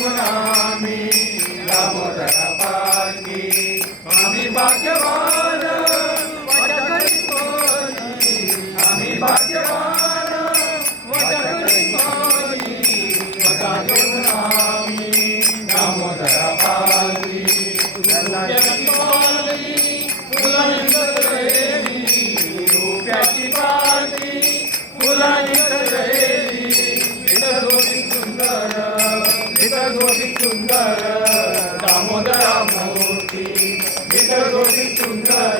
घेऊन आम्ही दामोदर पालखी आम्ही भाग्यवान वाटकरी कोणी आम्ही भाग्यवान वाटकरी कोणी वटा घेऊन आम्ही दामोदर पालखी फुलांनी सजलेली रुप्याची पालखी फुलांनी सजलेली विठ्ठलोटी सुंदर विठ्ठलोटी सुंदर दामोदरा मूर्ती विठ्ठलोटी सुंदर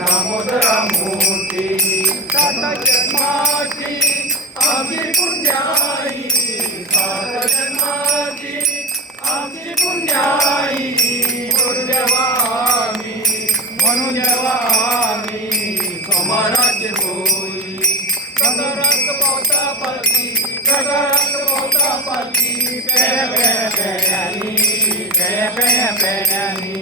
दामोदरा मूर्ती सात जन्माची आमची पुण्याई सात जन्माची आमची पुण्याई म्हणून देवा आम्ही समाराज्य होई गगरात पावता पालखी गगरात पावता पालखी पेड्या पेड्या पेड्यानी पेड्या पेड्या पेड्यानी